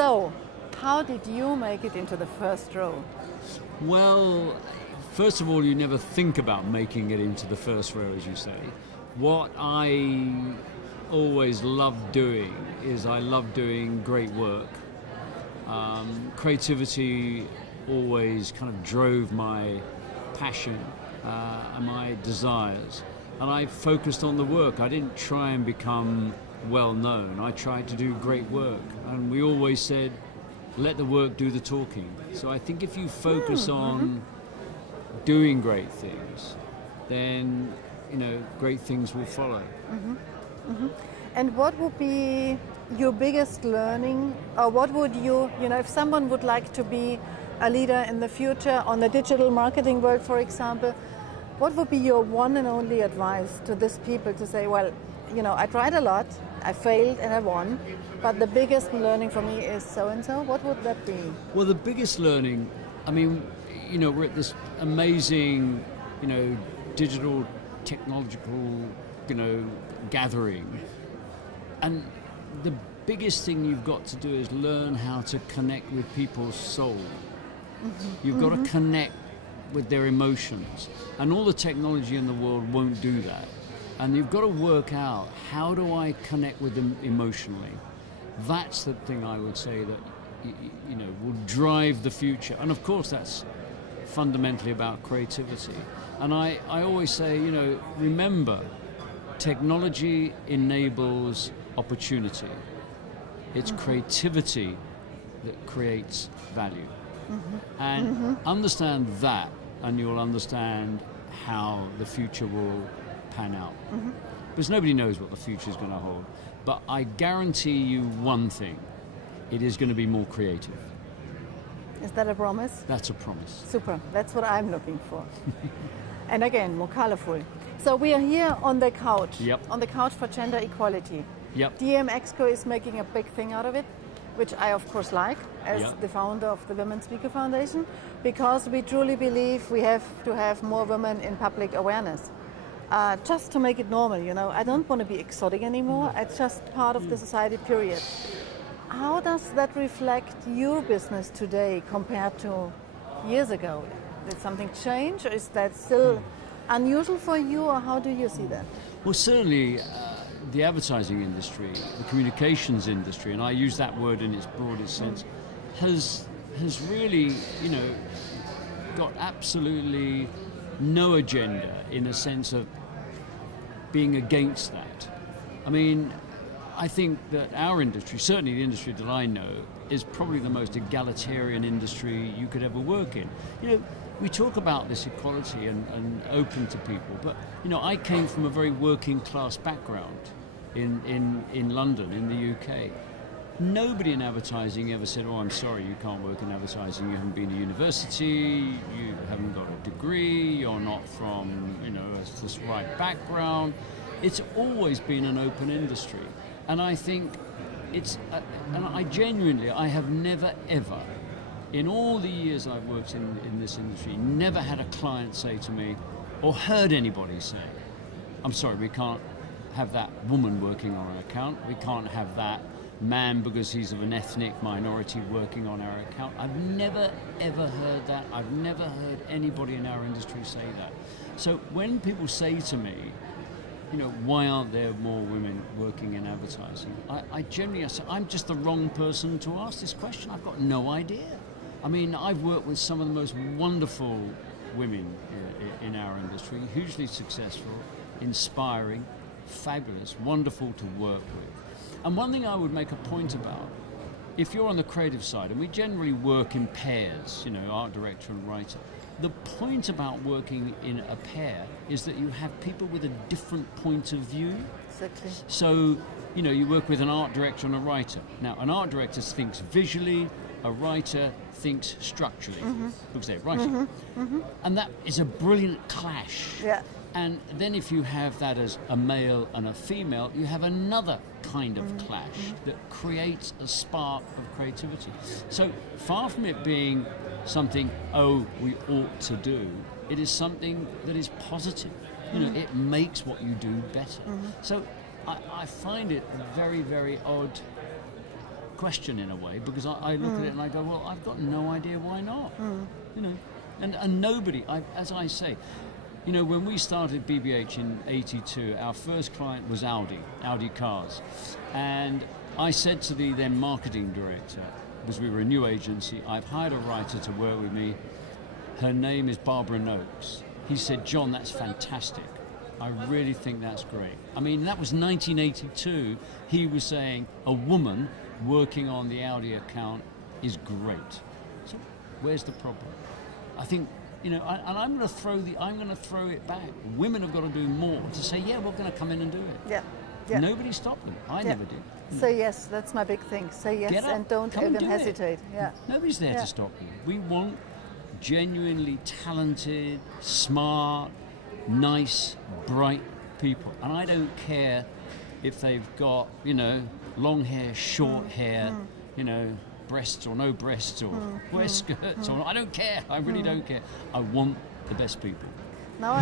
So, how did you make it into the first row? Well, first of all, you never think about making it into the first row, as you say. What I always loved doing is I love doing great work. Creativity always kind of drove my passion and my desires. And I focused on the work. I didn't try and become well known. I tried to do great work. And we always said, let the work do the talking. So I think if you focus on doing great things, then, you know, great things will follow. And what would be your biggest learning, or what would you know, if someone would like to be a leader in the future on the digital marketing world, for example, what would be your one and only advice to these people to say, well, you know, I tried a lot, I failed and I won, but the biggest learning for me is so-and-so? What would that be? Well, the biggest learning, I mean, you know, we're at this amazing, you know, digital technological, you know, gathering. And the biggest thing you've got to do is learn how to connect with people's soul. You've got to connect with their emotions. And all the technology in the world won't do that. And you've got to work out, how do I connect with them emotionally? That's the thing I would say that, you know, will drive the future. And of course, that's fundamentally about creativity. And I always say, you know, remember, technology enables opportunity. It's creativity that creates value. And understand that, and you'll understand how the future will pan out. Because nobody knows what the future is going to hold. But I guarantee you one thing, it is going to be more creative. Is that a promise? That's a promise. Super, that's what I'm looking for. And again, more colorful. So we are here on the couch, on the couch for gender equality. dmexco is making a big thing out of it, which I of course like as the founder of the Women Speaker Foundation, because we truly believe we have to have more women in public awareness. Just to make it normal, you know. I don't want to be exotic anymore. It's just part of the society, period. How does that reflect your business today compared to years ago? Did something change, or is that still unusual for you, or how do you see that? Well, certainly the advertising industry, the communications industry, and I use that word in its broadest sense, has really, you know, got absolutely no agenda in a sense of being against that. I mean, I think that our industry, certainly the industry that I know, is probably the most egalitarian industry you could ever work in. You know, we talk about this equality and open to people, but, you know, I came from a very working class background in London, in the UK. Nobody in advertising ever said, oh, I'm sorry, you can't work in advertising, you haven't been to university, you haven't got a degree, you're not from, you know, this right background. It's always been an open industry. And I think it's, and I have never ever, in all the years I've worked in this industry, never had a client say to me, or heard anybody say, I'm sorry, we can't have that woman working on our account, we can't have that man because he's of an ethnic minority working on our account. I've never ever heard that. I've never heard anybody in our industry say that. So when people say to me, you know, why aren't there more women working in advertising? I generally say, I'm just the wrong person to ask this question. I've got no idea. I mean, I've worked with some of the most wonderful women in our industry, hugely successful, inspiring, fabulous, wonderful to work with. And one thing I would make a point about, if you're on the creative side, and we generally work in pairs, you know, art director and writer, the point about working in a pair is that you have people with a different point of view. Exactly. So, you know, you work with an art director and a writer. Now, an art director thinks visually, a writer thinks structurally, because they're writing. And that is a brilliant clash. Yeah. And then if you have that as a male and a female, you have another kind of clash that creates a spark of creativity. So far from it being something, oh, we ought to do, it is something that is positive. You know, it makes what you do better. So I find it a very, very odd question in a way, because I look at it and I go, well, I've got no idea why not. You know, and nobody, as I say, you know, when we started BBH in '82, our first client was Audi Cars, and I said to the then marketing director, because we were a new agency, I've hired a writer to work with me. Her name is Barbara Noakes. He said, John, that's fantastic. I really think that's great. I mean, that was 1982. He was saying a woman working on the Audi account is great. So where's the problem? I think, you know, and I'm going to throw it back. Women have got to do more to say, yeah, we're going to come in and do it. Yeah. Yeah. Nobody stopped them. I never did. Say yes, that's my big thing. Say yes and don't even hesitate. Yeah. Nobody's there to stop you. We want genuinely talented, smart, nice, bright people. And I don't care if they've got, you know, long hair, short hair, you know, breasts or no breasts or wear skirts or I don't care. I really don't care. I want the best people. Now